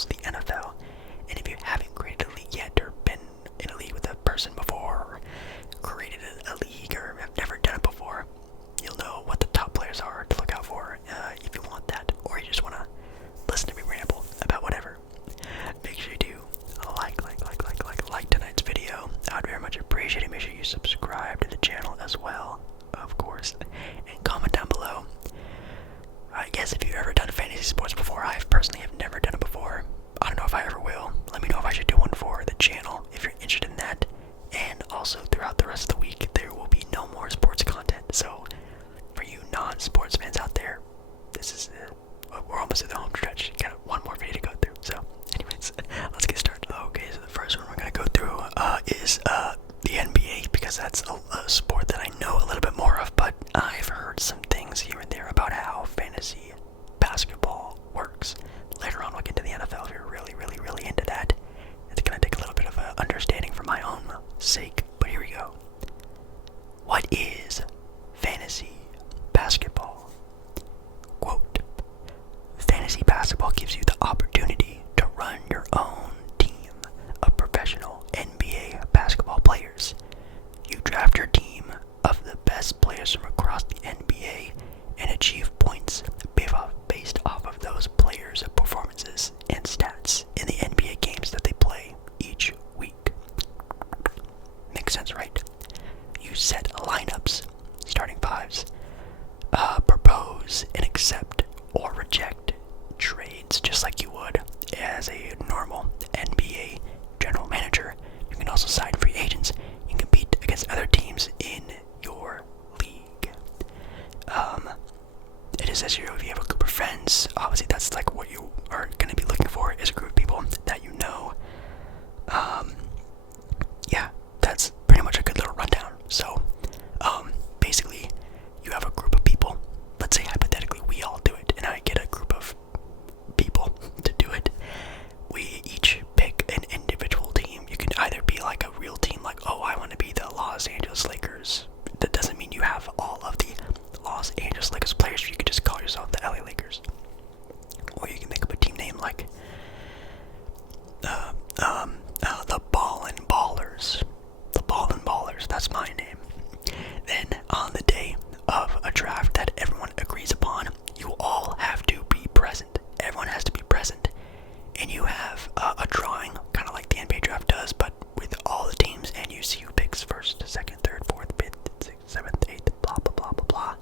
also the NFL. And if you haven't created a league yet, or been in a league with a person before, or created a league, or have never done it before, you'll know what the top players are to look out for if you want that, or you just want to listen to me ramble about whatever. Make sure you do like tonight's video. I would very much appreciate it. Make sure you subscribe to the channel as well, of course, and comment down below. I guess if you've ever done fantasy sports before, I personally have never done it before. I don't know if I ever will. Let me know if I should do one for the channel if you're interested in that. And also throughout the rest of the week, there will be no more sports content. So for you non-sports fans out there, this is we're almost at the home stretch. Got one more video to go through. So anyways, let's get started. Okay, so the first one we're gonna go through is the NBA, because that's a sport that I know a little bit more of, but I've heard some things here and there about how fantasy basketball works. Later on we'll get to the NFL if you're really into that. It's gonna take a little bit of understanding for my own sake, but here we go. What is fantasy basketball? Quote, fantasy basketball gives you the opportunity to run your own team of professional NBA basketball players. You draft your team of the best players from across the NBA and achieve points based off of those players' performances and stats in the NBA games that they play each week. Makes sense, right? You set lineups, starting fives, propose and accept or reject trades just like you would as a normal NBA general manager. You can also sign free agents and compete against other teams in your league. It is as if you have a group of friends. Obviously, that's like what you are going to be looking for, is a group of people that you know. Yeah, that's pretty much a good little rundown. So, basically, you have a group of people. Let's say hypothetically we all do it, and I get a group of people to do it. We each pick an individual team. You can either be like a real team, like, oh, I want to be the Los Angeles Lakers. That doesn't mean you have all of the Los Angeles Lakers players. You could just call yourself the LA Lakers. Or you can make up a team name like the Ballin' Ballers. The Ballin' Ballers, that's my name. Then on the day of a draft that everyone agrees upon, you all have to be present. Everyone has to be present. And you have a drawing, kind of like the NBA draft does, but with all the teams, and you see who picks first, second, third, fourth, fifth, sixth, seventh, eighth, blah, blah, blah, blah, blah.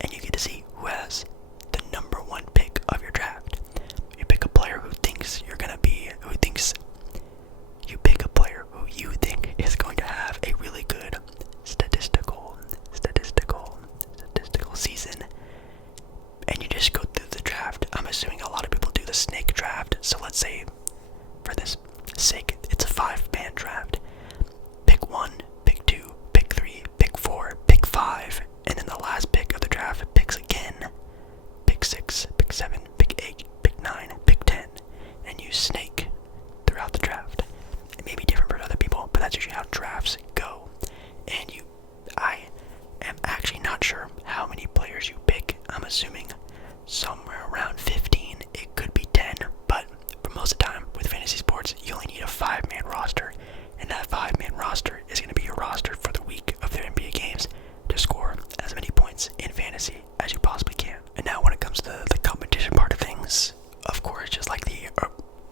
And you get to see who has the number one pick of your draft. You pick a player who thinks you're going to be, you pick a player who you think is going to have a really good statistical season. And you just go through the draft. I'm assuming a lot of people do the snake draft. So let's say, for this sake, it's a 5-man draft. Pick 1, pick 2, pick 3, pick 4, pick 5, and then the last pick of the draft picks again. Pick 6, pick 7, pick 8, pick 9, pick 10, and you snake throughout the draft. It may be different for other people, but that's usually how drafts go. And I am actually not sure how many players you pick. I'm assuming somewhere around 15. It could be 10, but for most of the time with fantasy sports, you only need a 5-man roster, and that 5-man roster is going to be your roster for the week of the NBA games to score as many points in fantasy as you possibly can. And now when it comes to the competition part of things, of course, just like the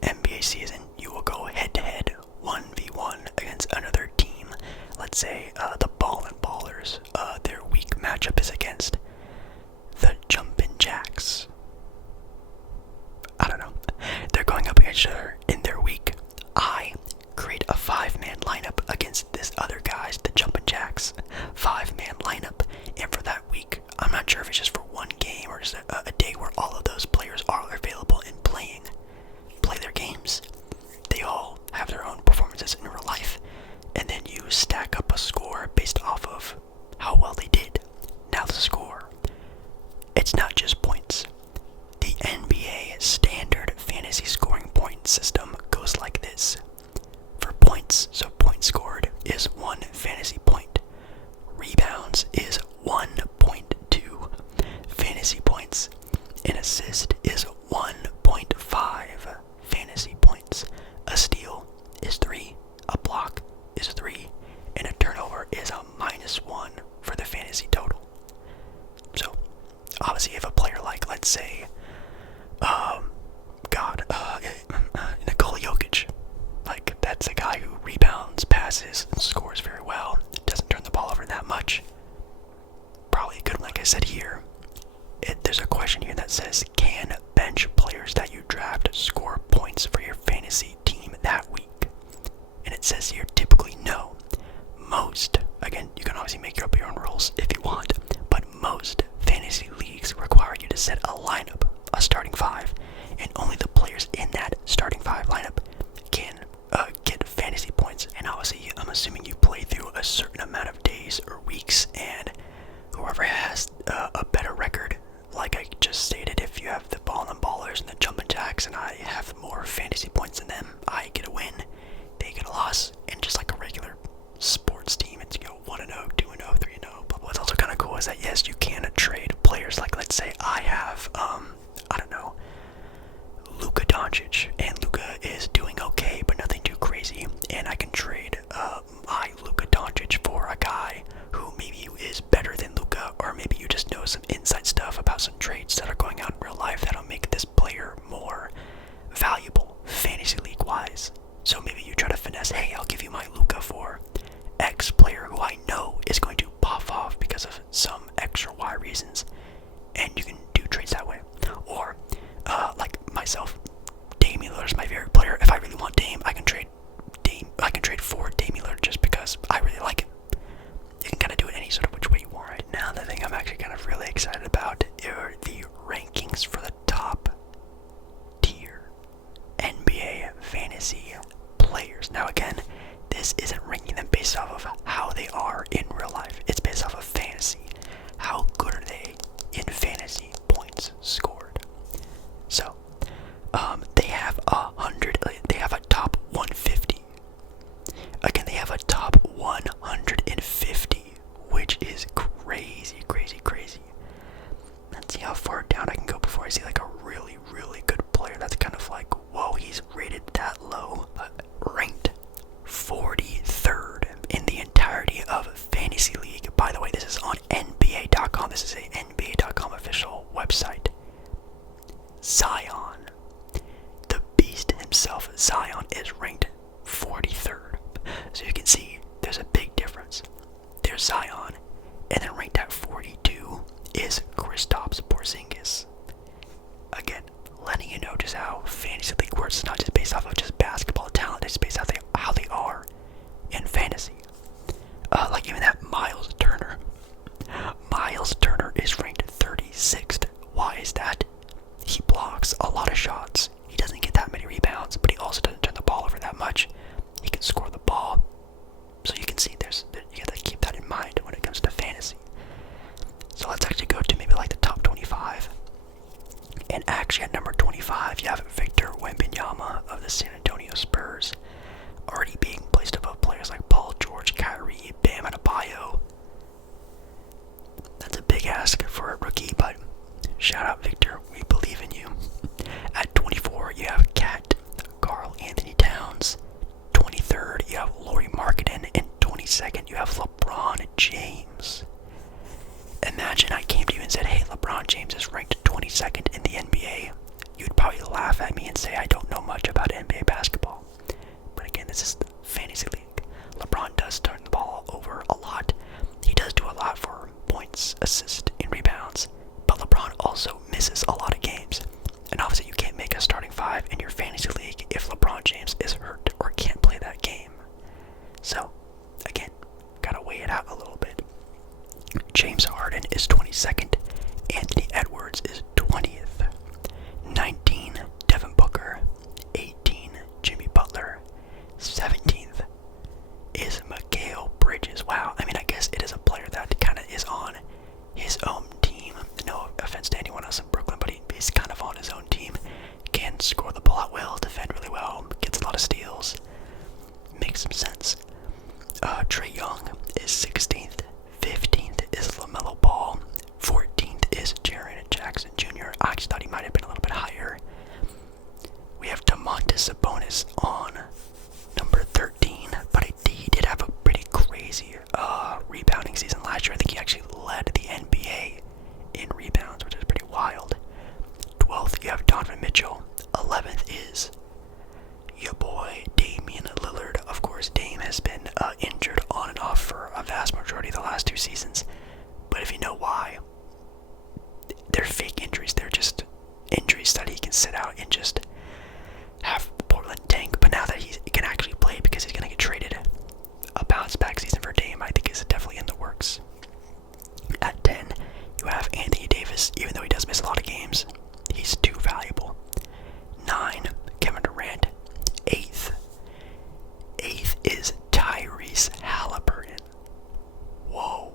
NBA season, you will go head-to-head 1v1 against another team. Let's say the Ballin' Ballers, their week matchup is against the Jumpin' Jacks. I don't know. They're going up against each other in their week. I create a 5-man lineup against this other guys, the Jumpin' Jacks. 5-man lineup. And for that week, I'm not sure if it's just for one game or just a day where all of those players are available and play their games. They all have their own performances in real life. And then you stack up a score based off of how well they did. Now the score. It's not just points. The NBA standard fantasy scoring point system goes like this. For points, so points scored is 1 fantasy point. Rebounds is 1.2 fantasy points. An assist is 1.5 more fantasy points than them. I get a win, they get a loss, and just like a regular sports team, it's 1-0, 2-0, 3-0. But what's also kind of cool is that yes, you can trade players. Like let's say I have I don't know, Luka Doncic, and Luka is doing okay, but nothing too crazy, and I can trade my Luka Doncic for a guy who maybe is better than Luka, or maybe you just know some inside stuff about some trades that are going on in real life that'll make this player more valuable fantasy league wise. So maybe you try to finesse, hey, I'll give you my Luka for X player who I know is going to pop off because of some X or Y reasons, and you can do trades that way. Or like myself, Damian Lillard's my favorite player. If I really want Dame, I can trade for Damian Lillard just because I really like him. You can kind of do it any sort of which way you want. Right now, the thing I'm actually kind of really excited about are the rankings for the top tier NBA fantasy players. Now again, this isn't ranking them based off of how they are in real life. It's based off of fantasy. How good are they in fantasy points scored? So, they have they have a top 150. Again, they have a top 150, which is crazy, crazy, crazy. Let's see how far down I can go before I see like a really, really good player that's kind of like, whoa, he's rated that low. Ranked 43rd in the entirety of Fantasy League. By the way, this is on NBA.com. This is a NBA.com official website. Zion, the beast himself, Zion, is ranked 43rd. So you can see there's a big difference. There's Zion, and then ranked at 42 is Kristaps Porzingis. Again, letting you know just how Fantasy League works. It's not just based off of just basketball talent, it's based off how they are in fantasy. Like even that Miles Turner. Miles Turner is ranked 36th. Why is that? He blocks a lot of shots. He doesn't get that many rebounds, but he also doesn't turn the ball over that much. He can score the ball. So you can see you have to keep that in mind when it comes to fantasy. So let's actually go to maybe like the top 25. And actually at number 25, you have Victor Wembanyama of the San Antonio Spurs, already being placed above players like Paul George, Kyrie, Bam Adebayo. That's a big ask for a rookie, but shout out Victor, we believe in you. At 24, you have Karl Anthony Towns. 23rd, you have Lauri Markkanen, and 22nd, you have LeBron James. Imagine I came to you and said, hey, LeBron James is ranked 22nd in the NBA. You'd probably laugh at me and say I don't know much about NBA basketball. But again, this is the fantasy league. LeBron does turn the ball over a lot. He does do a lot for points, assists, and rebounds. But LeBron also misses a lot of games. And obviously you can't make a starting five in your fantasy league if LeBron James is hurt or can't play that game. So, again, gotta weigh it out a little bit. James Harden is 22nd. Anthony Edwards is 20th. 19, Devin Booker. 18, Jimmy Butler. 17th is Mikal Bridges. Wow, I mean, I guess it is a player that kind of is on his own team. No offense to anyone else in Brooklyn, but he's kind of on his own team. Can score the ball out well, defend really well, gets a lot of steals. Makes some sense. Trae Young is 16th. 15th is LaMelo Ball. 14th is Jaren Jackson Jr. I actually thought he might have been a little bit higher. We have Domantas Sabonis on number 13, but he did have a pretty crazy rebounding season last year. I think he actually led the NBA in rebounds, which is pretty wild. 12th, you have Donovan Mitchell. 11th is your boy Damian Lillard. Of course, Dame has been injured on and off for a vast majority of the last 2 seasons. But if you know why, they're fake injuries. They're just injuries that he can sit out and just have Portland tank. But now that he can actually play because he's going to get traded, a bounce back season for Dame I think is definitely in the works. At 10, you have Anthony Davis. Even though he does miss a lot of games, he's too valuable. 9, Kevin Durant. 8th is Tyrese Halliburton. Whoa.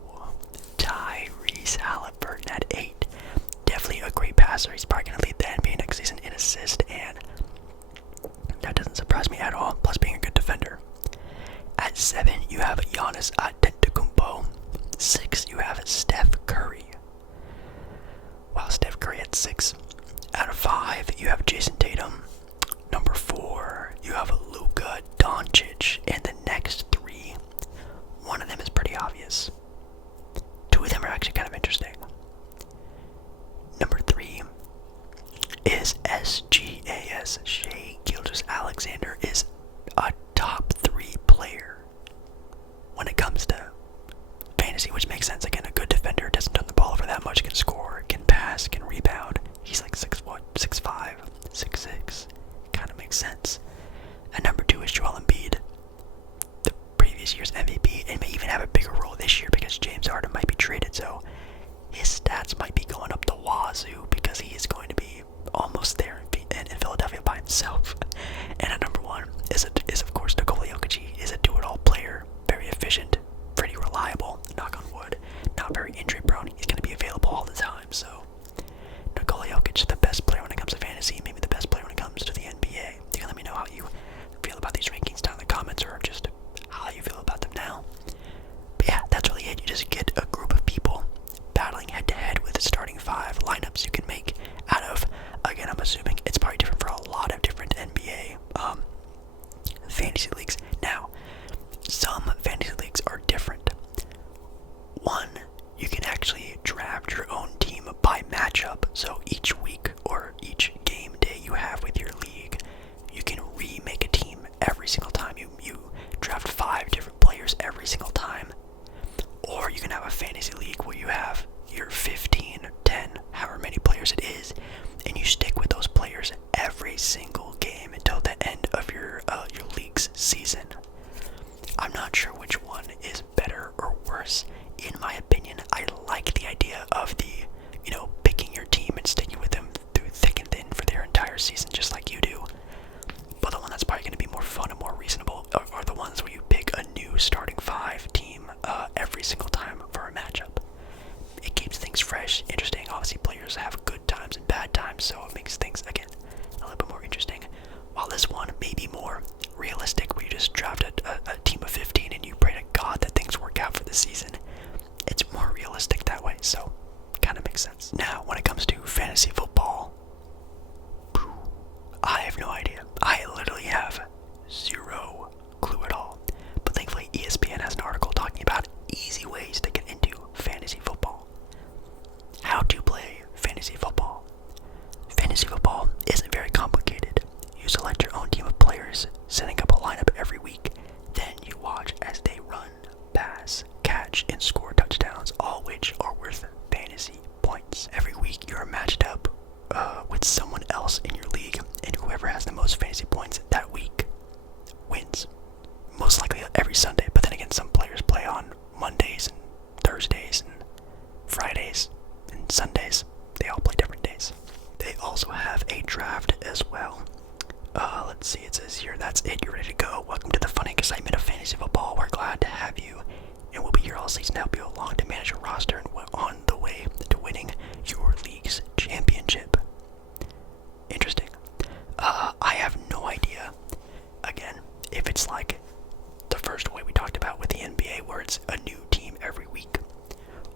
That doesn't surprise me at all, plus being a good defender. At 7, you have Giannis Antetokounmpo. 6, you have Steph Curry. Wow, Steph Curry at 6. At 5, you have Jason Tatum. Number 4, you have Luka Doncic. And the next 3, one of them is pretty obvious. 2 of them are actually kind of interesting. Number 3 is SGAS. Shai Gilgeous-Alexander is a top 3 player when it comes to fantasy, which makes sense. Again, a good defender, doesn't turn the ball over that much, can score, can pass, can rebound. He's like 6'5", 6'6". Kind of makes sense. And number 2 is Joel Embiid, the previous year's MVP, and may even have a bigger role this year because James Harden might be traded, so his stats might be going up the wazoo because he is going to be almost there in Philadelphia by himself. And at number 1 is of course Nikola Jokic. He is a do-it-all player, very efficient, pretty reliable, knock on wood, not very injury prone. He's going to be available all the time. So Nikola Jokic, the best player when it comes to fantasy, maybe the best player when it comes to the NBA. You can let me know how you feel about these rankings down in the comments, or just how you feel about them now. But yeah, that's really it. You just get a group of people battling head to head with starting 5 lineups you can make out of, again, I'm assuming it's probably different for a lot of different NBA fantasy leagues. Now, some fantasy leagues are different. One, you can actually draft your own team by matchup. So each week or each game day you have with your league, you can remake a team every single time. You draft 5 different players every single time. Or you can have a fantasy league where you have your 15, 10, however many players it is, and you stick with those players every single game until the end of your league's season. I'm not sure which one is better or worse. In my opinion, I like the idea of picking your team and sticking with them through thick and thin for their entire season, just like you do. But the one that's probably going to be more fun and more reasonable are the ones where you pick a new starting 5 team every single time for a matchup. It keeps things fresh, interesting. Obviously, players have good times and bad times, so it makes things, again, a little bit more interesting. While this one may be more realistic, where you just draft a team of 15 and you pray to God that things work out for the season, it's more realistic that way, so kind of makes sense. Now, when it comes to fantasy football, I have no idea. I literally have zero clue at all. But thankfully, ESPN has an article talking about easy ways to get into fantasy football. How to play fantasy football. Fantasy football isn't very complicated. You select your own team of players, setting up a lineup every week. Then you watch as they run, pass, catch, and score touchdowns, all which are worth fantasy points. Every week you're matched up with someone else in your league, and whoever has the most fantasy points that week wins. Most likely every Sunday, but then again, some players play on Mondays and Thursdays and Fridays and Sundays. They all play different days. They also have a draft as well. Let's see, it says here, that's it, you're ready to go. Welcome to the fun and excitement of fantasy football. We're glad to have you, and we'll be here all season to help you along to manage your roster and on the way to winning your league's championship. Interesting. I have no idea, again, if it's like the first way we talked about with the NBA, where it's a new team every week,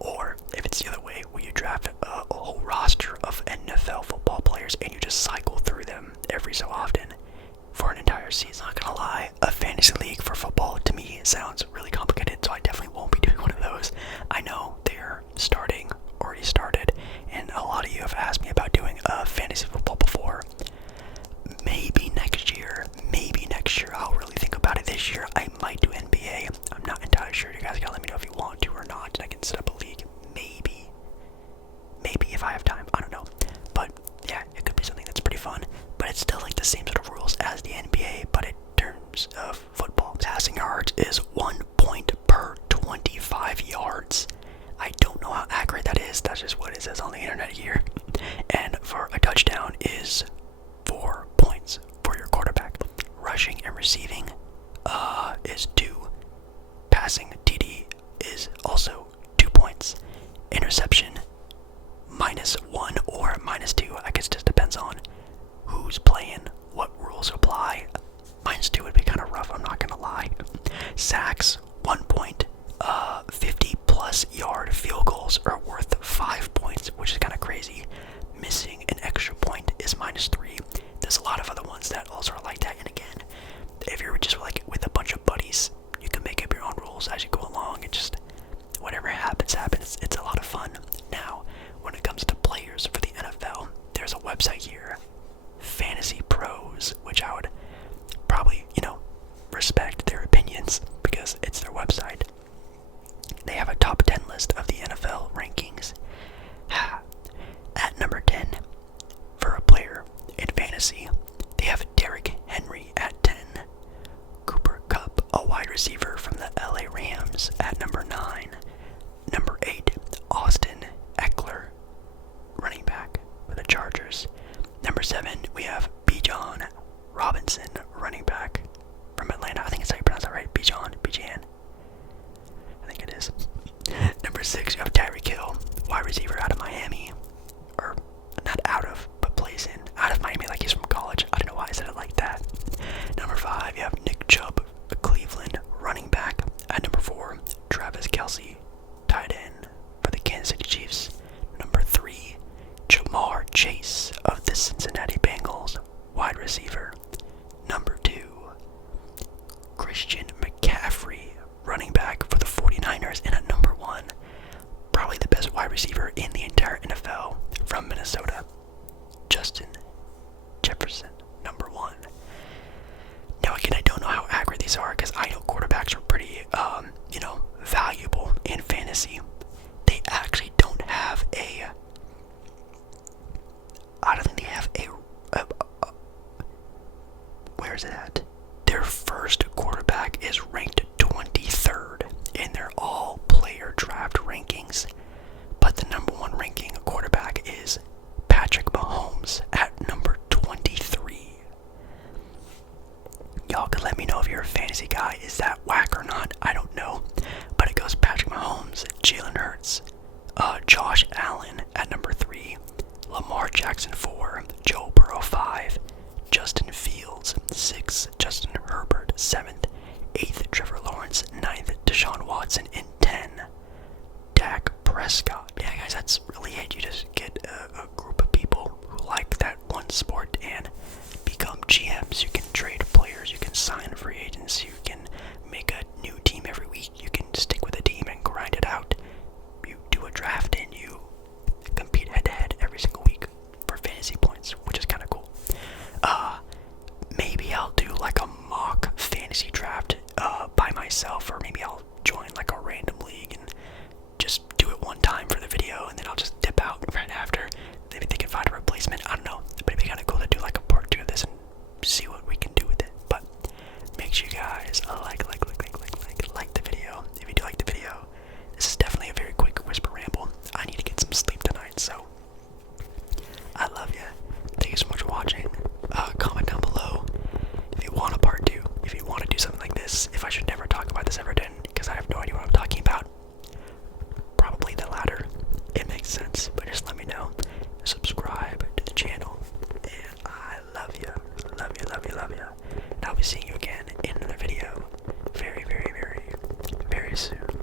or if it's the other way, where you draft a whole roster of NFL football players and you just cycle through them every so often for an entire season. Not gonna lie, a fantasy league for football to me sounds really complicated, so I definitely won't be doing one of those. I know they're already started, and a lot of you have asked me about doing fantasy football before. Maybe next year I'll really think about it. This year I might do NBA. I'm not entirely sure. You guys gotta let me know if you want to or not, and I can set up a league. Maybe if I have time, I don't know. But yeah, it could be something that's pretty fun, but it's still like the same sort of rules as the NBA, but in terms of football. Passing yards is 1 point per 25 yards. I don't know how accurate that is. That's just what it says on the internet here. And for a touchdown is 4 points for your quarterback. Rushing and receiving is 2. Passing TD is also 2 points. Interception -1 or -2. I guess it just depends on who's playing, what rules apply. mods that also are like that. And again, if you're just like with a bunch of buddies, you can make up your own rules as you go along, and just whatever happens. It's a lot of fun. Now, when it comes to players for the NFL, there's a website here, Fantasy Pros, which I would probably, respect their opinions because it's their website. They have a top 10 list of the NFL rankings. At number 10, for a player in fantasy, they have Derrick Henry at 10. Cooper Kupp, a wide receiver from the LA Rams, at number 9. Number 8, Austin Eckler, running back for the Chargers. Number 7, we have Bijan Robinson, running back from Atlanta. I think it's how you pronounce that, right? Bijan. I think it is. Number 6, you have Tyreek Hill, wide receiver out of Miami. Or, not out of, but plays in. Out of Miami, like he's from college. I don't know why I said it like that. Number 5, you have Nick Chubb, a Cleveland running back. At number 4, Travis Kelce, tight end for the Kansas City Chiefs. Number 3, Jamar Chase of the Cincinnati Bengals, wide receiver. Number 2, Christian McCaffrey, running back for the 49ers. And at number 1, probably the best wide receiver in the entire NFL from Minnesota, Justin Jefferson, number 1. Now again, I don't know how accurate these are because I know quarterbacks are pretty, valuable in fantasy. They actually don't have I don't think they have where is it at? Their first quarterback is ranked 23rd in their all-player draft rankings, but the number 1 ranking quarterback is Patrick Mahomes at number 23. Y'all can let me know if you're a fantasy guy. Is that whack or not? I don't know. But it goes Patrick Mahomes, Jalen Hurts, Josh Allen at number 3, Lamar Jackson 4, Joe Burrow 5, Justin Fields 6, Justin Herbert 7th, 8th, Trevor Lawrence 9th, Deshaun Watson in 10, Dak Prescott. Yeah, guys, that's really it. You just get a group of people who like that one sport and become GMs. You can trade players, you can sign free agents, you can make a new team every week, you can stick with a team and grind it out. You do a draft and you compete head-to-head every single week for fantasy points, which is kind of cool. Maybe I'll do like a mock fantasy draft by myself, or maybe I'll join like a random league and just do it one time for the video, and then I'll just dip out right after. Maybe they can find a replacement. I don't know, but it'd be kind of cool to do like a part 2 of this and see what we can do with it. But make sure you guys like the video. If you do like the video, this is definitely a very quick whisper ramble. I need to get some sleep tonight, so I love you. Thank you so much for watching. Comment down below if you want a part 2, if you want to do something like this, if I should never talk about this ever again, because I have no idea what I'm talking about. Probably the latter. It makes sense, but just let me know. Subscribe to the channel, and I love you. And I'll be seeing you again in another video very, very, very, very soon.